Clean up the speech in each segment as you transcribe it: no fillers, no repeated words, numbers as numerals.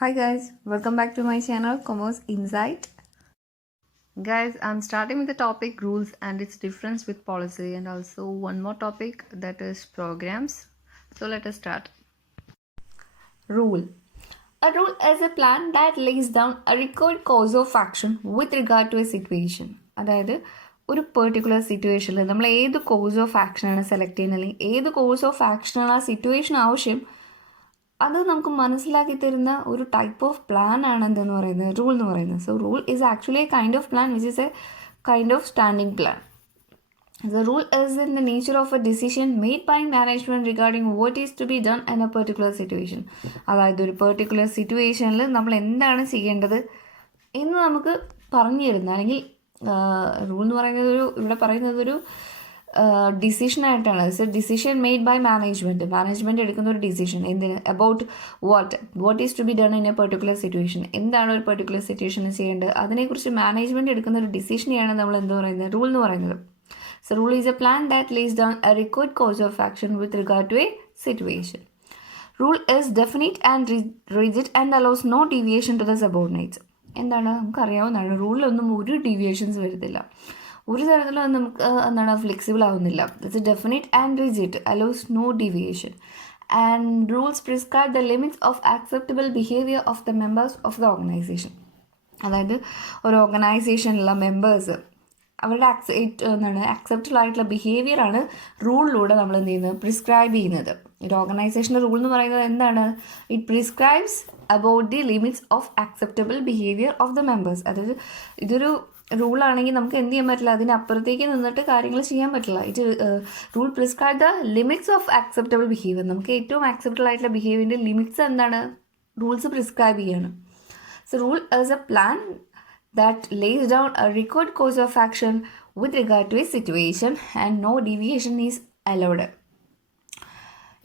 Hi guys, welcome back to my channel Commerce Insight. Guys, I'm starting with the topic rules and its difference with policy, and also one more topic, that is programs. So let us start. Rule. A rule is a plan that lays down a required course of action with regard to a situation. അതായത് ഒരു particular സിറ്റുവേഷനിൽ നമ്മൾ ഏത് course of ആക്ഷനാണ് select ചെയ്യുന്നത്, അല്ലെങ്കിൽ ഏത് course of ആക്ഷനാണ് ആ situation ആവശ്യം, അത് നമുക്ക് മനസ്സിലാക്കി തരുന്ന ഒരു ടൈപ്പ് ഓഫ് പ്ലാൻ ആണ് എന്തെന്ന് പറയുന്നത് റൂൾ എന്ന് പറയുന്നത്. So rule is actually A kind of plan which is A kind of standing plan. The rule is in the nature of a decision made by management regarding what is to be done in a particular situation. അതായത് ഒരു particular സിറ്റുവേഷനിൽ നമ്മൾ എന്താണ് ചെയ്യേണ്ടത് എന്ന് നമുക്ക് പറഞ്ഞു തരുന്ന, അല്ലെങ്കിൽ റൂൾ എന്ന് പറയുന്നത് ഇവിടെ പറയുന്നത് ഒരു ഡിസിഷനായിട്ടാണ്. It's a decision made by management എടുക്കുന്ന ഒരു ഡിസിഷൻ. എന്തിന്? About what is to be done in a particular situation. എന്താണ് ഒരു പെർട്ടിക്കുലർ സിറ്റുവേഷനിൽ ചെയ്യേണ്ടത്, അതിനെക്കുറിച്ച് മാനേജ്മെൻറ്റ് എടുക്കുന്ന ഒരു ഡിസിഷനെയാണ് നമ്മൾ എന്ത് പറയുന്നത്, റൂൾ എന്ന് പറയുന്നത്. So rule is a plan that lays down a required course of action with regard to a situation. Rule is definite and rigid and allows no deviation to the subordinates. എന്താണ്? നമുക്കറിയാവുന്നതാണ്, റൂളിലൊന്നും ഒരു deviations വരുന്നില്ല, ഒരു തരത്തിലും നമുക്ക് flexible ആവുന്നില്ല. It's definite and rigid, allows no deviation. And rules prescribe the limits of acceptable behaviour of the members of the organisation. അതായത് ഒരു ഓർഗനൈസേഷനിലുള്ള മെമ്പേഴ്സ് അവരുടെ അക്സെപ്റ്റബിൾ ആയിട്ടുള്ള ബിഹേവിയറാണ് റൂളിലൂടെ നമ്മൾ എന്ത് ചെയ്യുന്നത്, പ്രിസ്ക്രൈബ് ചെയ്യുന്നത്. ഒരു ഓർഗനൈസേഷൻ്റെ റൂൾ എന്ന് പറയുന്നത് എന്താണ്? It prescribes about the limits of acceptable behaviour of the members. അതായത് ഇതൊരു റൂളാണെങ്കിൽ നമുക്ക് എന്ത് ചെയ്യാൻ പറ്റില്ല, അതിനപ്പുറത്തേക്ക് നിന്നിട്ട് കാര്യങ്ങൾ ചെയ്യാൻ പറ്റില്ല. Rule prescribe the limits of acceptable behaviour. നമുക്ക് ഏറ്റവും അക്സെപ്റ്റബിൾ ആയിട്ടുള്ള ബിഹേവിയറിൻ്റെ ലിമിറ്റ്സ് എന്താണ്, റൂൾസ് പ്രിസ്ക്രൈബ് ചെയ്യാണ്. So rule is A plan that lays down a required course of action with regard to a situation and no deviation is allowed.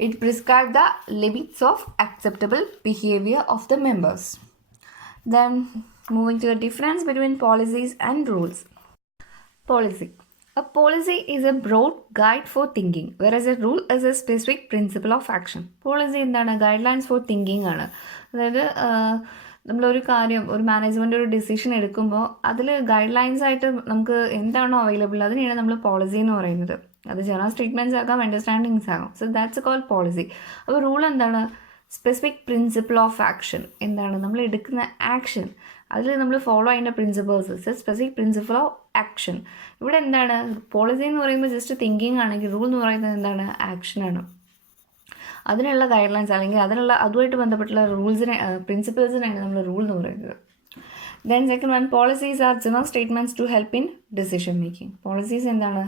It prescribes the limits of acceptable behavior of the members. Then moving to the difference between policies and rules. Policy. A policy is a broad guide for thinking, whereas a rule is a specific principle of action. Policy എന്താണ്? Guidelines four thinking ആണ്. അതായത് നമ്മളൊരു കാര്യം, ഒരു management ഒരു decision എടുക്കുമ്പോൾ അതിൽ guide lines ആയിട്ട് നമുക്ക് എന്താണോ അവൈലബിൾ അതിനെയാണ് നമ്മൾ പോളിസി എന്ന് പറയുന്നത്. അത് ജനറൽ സ്റ്റേറ്റ്മെൻറ്റ്സ് ആകാം, അണ്ടർസ്റ്റാൻഡിങ്സ് ആകാം. So that's called policy. അപ്പോൾ റൂൾ എന്താണ്? Specific principle of action. എന്താണ്? നമ്മൾ എടുക്കുന്ന ആക്ഷൻ, അതിൽ നമ്മൾ ഫോളോ ചെയ്യേണ്ട principles, specific principle of action. ഇവിടെ എന്താണ്? പോളിസി എന്ന് പറയുമ്പോൾ ജസ്റ്റ് തിങ്കിങ് ആണെങ്കിൽ റൂൾ എന്ന് പറയുന്നത് എന്താണ്? ആക്ഷനാണ്. അതിനുള്ള ഗൈഡ് ലൈൻസ് അല്ലെങ്കിൽ അതുമായിട്ട് ബന്ധപ്പെട്ടുള്ള പ്രിൻസിപ്പിൾസിനാണ് നമ്മൾ റൂൾ എന്ന് പറയുന്നത്. Then second one, policies are general statements to help in decision making. Policies എന്താണ്?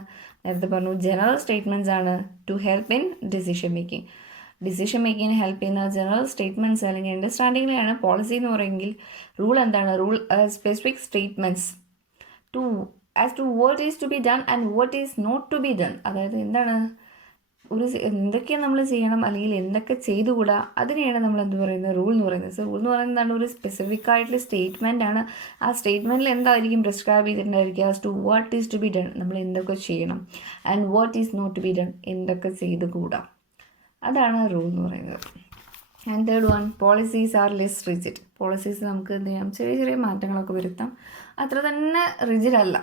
നേരത്തെ പറഞ്ഞു, ജനറൽ സ്റ്റേറ്റ്മെൻറ്റ്സ് ആണ് to help in decision making. Decision മേക്കിങ്ങിന് ഹെൽപ്പ് ചെയ്യുന്ന ജനറൽ സ്റ്റേറ്റ്മെൻറ്റ്സ് അല്ലെങ്കിൽ അണ്ടർസ്റ്റാൻഡിങ്ങിനെയാണ് പോളിസി എന്ന് പറയുമെങ്കിൽ റൂൾ എന്താണ്? Rule specific statements as to what is to be done and what is not to be done. അതായത് എന്താണ്, എന്തൊക്കെ നമ്മൾ ചെയ്യണം അല്ലെങ്കിൽ എന്തൊക്കെ ചെയ്തുകൂടാ, അതിനെയാണ് നമ്മൾ എന്ത് പറയുന്നത്, റൂൾ എന്ന് പറയുന്നത്. സോ റൂൾ എന്ന് പറയുന്നത് എന്താണ്? ഒരു സ്പെസിഫിക് ആയിട്ടുള്ള സ്റ്റേറ്റ്മെൻ്റ് ആണ്. ആ സ്റ്റേറ്റ്മെൻറ്റിൽ എന്തായിരിക്കും പ്രിസ്ക്രൈബ് ചെയ്തിട്ടുണ്ടായിരിക്കുക, as to what is to be done, നമ്മൾ എന്തൊക്കെ ചെയ്യണം, and what is not to be done, എന്തൊക്കെ ചെയ്തുകൂടാ. അതാണ് റൂൾ എന്ന് പറയുന്നത്. And third one, policies are less rigid. Policies നമുക്ക് എന്ത് ചെയ്യാം, ചെറിയ ചെറിയ മാറ്റങ്ങളൊക്കെ വരുത്താം, അത്ര തന്നെ റിജിഡ് അല്ല.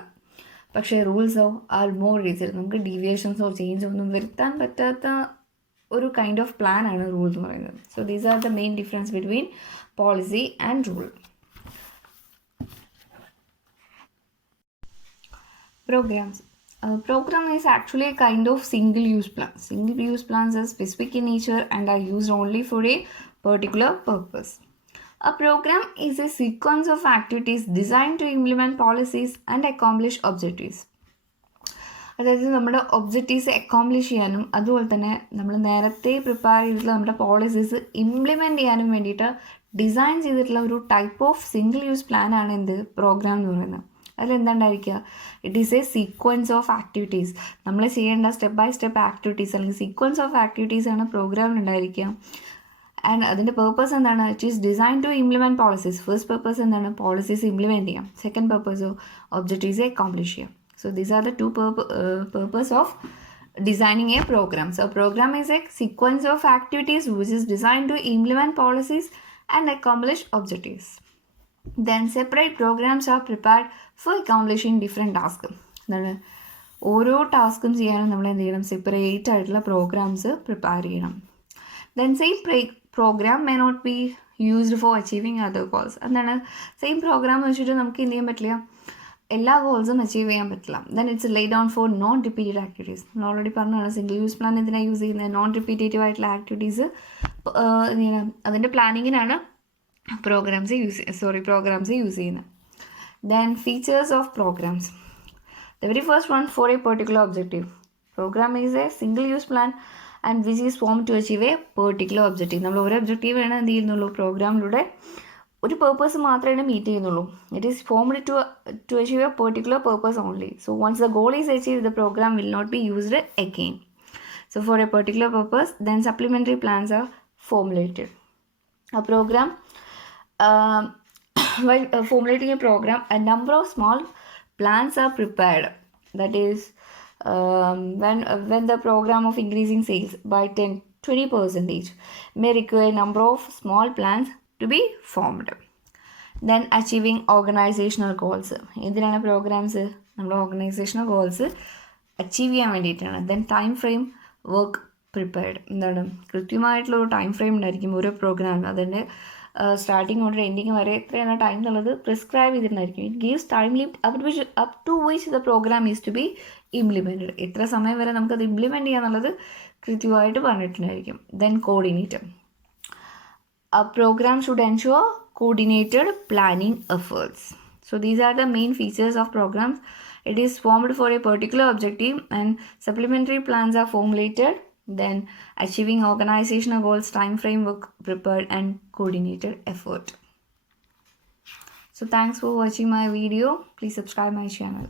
പക്ഷേ റൂൾസോ ആർ മോർ റിജിഡ്. നമുക്ക് ഡീവിയേഷൻസോ ചേഞ്ച് ഒന്നും വരുത്താൻ പറ്റാത്ത ഒരു കൈൻഡ് ഓഫ് പ്ലാൻ ആണ് റൂൾ എന്ന് പറയുന്നത്. So these are the main difference between policy and rule. Programs. Program is actually a kind of single-use plan. Single-use plans are specific in nature and are used only for a particular purpose. A program is a sequence of activities designed to implement policies and accomplish objectives. അതായത് നമ്മുടെ objectives accomplish ചെയ്യാനും അതുപോലെ തന്നെ നമ്മൾ നേരത്തെ prepare ചെയ്തിട്ടുള്ള നമ്മുടെ policies implement ചെയ്യാനും വേണ്ടിയിട്ട് ഡിസൈൻ ചെയ്തിട്ടുള്ള ഒരു type of single use plan ആണ് എന്ത്, പ്രോഗ്രാം എന്ന് പറയുന്നത്. അതിലെന്താണ്ടായിരിക്കുക? It is a sequence of activities. നമ്മൾ ചെയ്യേണ്ട സ്റ്റെപ്പ് ബൈ സ്റ്റെപ്പ് ആക്ടിവിറ്റീസ് അല്ലെങ്കിൽ സീക്വൻസ് ഓഫ് ആക്ടിവിറ്റീസ് ആണ് പ്രോഗ്രാമിലുണ്ടായിരിക്കുക. ആൻഡ് അതിൻ്റെ പേർപ്പസ് എന്താണ്? It is design to implement policies. First purpose എന്താണ്? പോളിസീസ് ഇംപ്ലിമെൻറ്റ് ചെയ്യാം. സെക്കൻഡ് പേർപ്പസോ ഒബ്ജക്റ്റീവ്സ് അക്കോംപ്ലിഷ് ചെയ്യാം. So these are the two purpose of designing a program. So program is a sequence of activities which is designed to implement policies and accomplish objectives. Then separate programs are prepared for accomplishing different tasks. എന്താണ് ഓരോ ടാസ്കും ചെയ്യാനും നമ്മൾ എന്ത് ചെയ്യണം, separate ആയിട്ടുള്ള programmes prepare ചെയ്യണം. Then same programme may not be used for achieving other goals. എന്താണ് same programme വെച്ചിട്ട് നമുക്ക് എന്ത് ചെയ്യാൻ പറ്റില്ല, എല്ലാ ഗോൾസും അച്ചീവ് ചെയ്യാൻ പറ്റില്ല. Then it's lay down for non repeated activities. നമ്മൾ ഓൾറെഡി പറഞ്ഞതാണ് സിംഗിൾ യൂസ് പ്ലാൻ എന്തിനാണ് യൂസ് ചെയ്യുന്നത്, നോൺ റിപ്പീറ്റേറ്റീവ് ആയിട്ടുള്ള ആക്ടിവിറ്റീസ് അതിൻ്റെ പ്ലാനിങ്ങിനാണ് പ്രോഗ്രാംസ് യൂസ് ചെയ്യുന്നത്. Then features of programmes. The very first one, for a particular objective. Program is a single use plan and which is formed to achieve a particular objective. നമ്മൾ ഒരു objective വേണം എന്ത് ചെയ്യുന്നുള്ളൂ, പ്രോഗ്രാമിലൂടെ ഒരു പേർപ്പസ് മാത്രമേ meet ചെയ്യുന്നുള്ളൂ. It is formed to achieve a particular purpose only. So once the goal is achieve, the programme will not be used again. So for a particular purpose, then supplementary plans are formulated. A program, while formulating a program, a number of small plans are prepared. That is, when the program of increasing sales by 10-20% may require a number of small plans to be formed. Then achieving organizational goals. എന്തിനാണ് programmes, നമ്മുടെ organisational goals achieve ചെയ്യാൻ വേണ്ടിയിട്ടാണ്. Then time frame work prepared. എന്താണ് കൃത്യമായിട്ടുള്ള ഒരു time frame ഉണ്ടായിരിക്കും ഓരോ പ്രോഗ്രാമിനും. അതിൻ്റെ സ്റ്റാർട്ടിങ് തൊട്ട് എൻഡിങ് വരെ എത്രയാണ് ടൈം എന്നുള്ളത് പ്രിസ്ക്രൈബ് ചെയ്തിട്ടുണ്ടായിരിക്കും. It gives time limit up to which the program is to be implemented. എത്ര സമയം വരെ നമുക്കത് ഇംപ്ലിമെൻറ്റ് ചെയ്യാന്നുള്ളത് കൃത്യമായിട്ട് പറഞ്ഞിട്ടുണ്ടായിരിക്കും. Then coordinator. A program should ensure coordinated planning efforts. So these are the main features of programs. It is formed for a particular objective and supplementary plans are formulated. Then achieving organizational goals, time framework prepared and coordinated effort. So thanks for watching my video. Please subscribe my channel.